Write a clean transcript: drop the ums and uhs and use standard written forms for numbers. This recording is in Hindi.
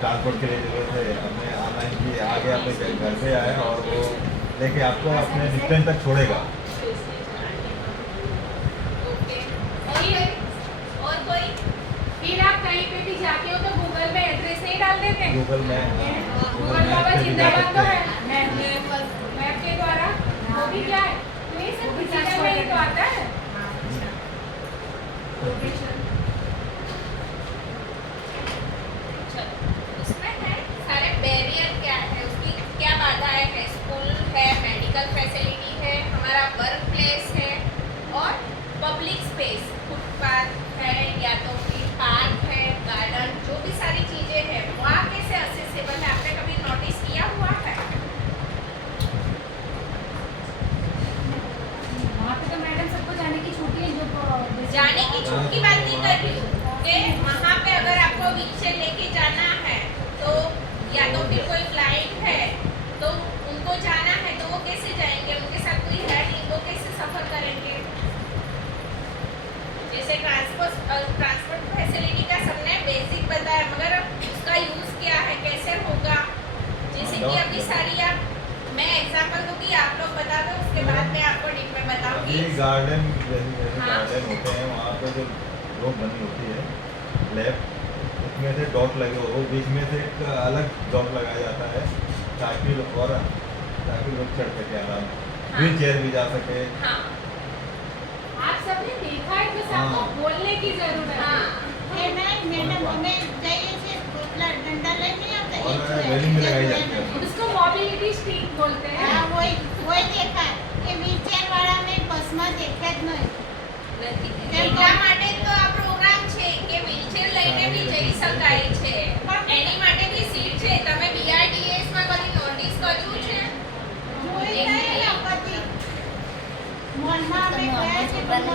ट्रांसपोर्ट के लिए जरूरत है, हमने ऑनलाइन की, आगे अपने घर पे आए और वो लेके आपको अपने डिस्टेंस तक छोड़ेगा। ओके। और कोई फिर आप कहीं पे भी जाते हो तो गूगल में एड्रेस नहीं डाल देते हैं? गूगल में, गूगल बाबा से भी जा जिंदाबाद तो सकते है हैं। मैप के द्वारा, वो भी क्या है, तो ये सब डिजिटल में ही तो आता है। चलो, उसमें है सारे बैरियर क्या है, उसकी क्या बाधाएं है। स्कूल है, मेडिकल फैसिलिटी है, हमारा वर्क प्लेस है और पब्लिक स्पेस, फुटपाथ है या तो फिर पार्क है, गार्डन, जो भी सारी चीजें हैं वहाँ कैसे असेसेबल है, आपने कभी नोटिस किया हुआ है? वहाँ पे तो मैडम सबको जाने की छुट्टी है, जो जाने की छूट की बात नहीं कर रही हूँ कि वहाँ पे अगर आपको व्हीलचेयर लेके जाना है तो या तो फिर कोई फ्लाइट है तो उनको जाना है तो वो कैसे जाएंगे, उनके साथ कोई है नहीं, वो कैसे सफर करेंगे। जैसे ट्रांसपोर्ट फैसिलिटी का सबने बेसिक बताया, मगर उसका यूज क्या है, कैसे होगा, जैसे कि अभी सारी आप, मैं एग्जांपल दूंगी, आप लोग बता दो, उसके बाद मैं आपको डीप में बताऊंगी। ये गार्डन जैसे हाँ। गार्डन होते हैं, वहाँ पे जो रोड बनी होती है लेफ्ट, उसमें से डॉट लगे हो, बीच में से एक अलग डॉट लगाया जाता है ताकि लोग चढ़ सके आराम से, हाँ। व्हील चेयर भी जा सके। हाँ आप सबने देखा है, बस आपको हाँ। बोलने की जरूरत है। हाँ डंडा और रेलिंग में लगाई जाती है। उसको मोबिलिटी स्ट्रीट बोलते हैं। એટલા માટે તો આ પ્રોગ્રામ છે કે વ્હીલચેર લઈને બી જઈ શકાય છે, પણ એની માટે બી સીટ છે। તમે BRTS માં કદી નોટિસ કર્યું છે? મોલમાં અમે ગયા છે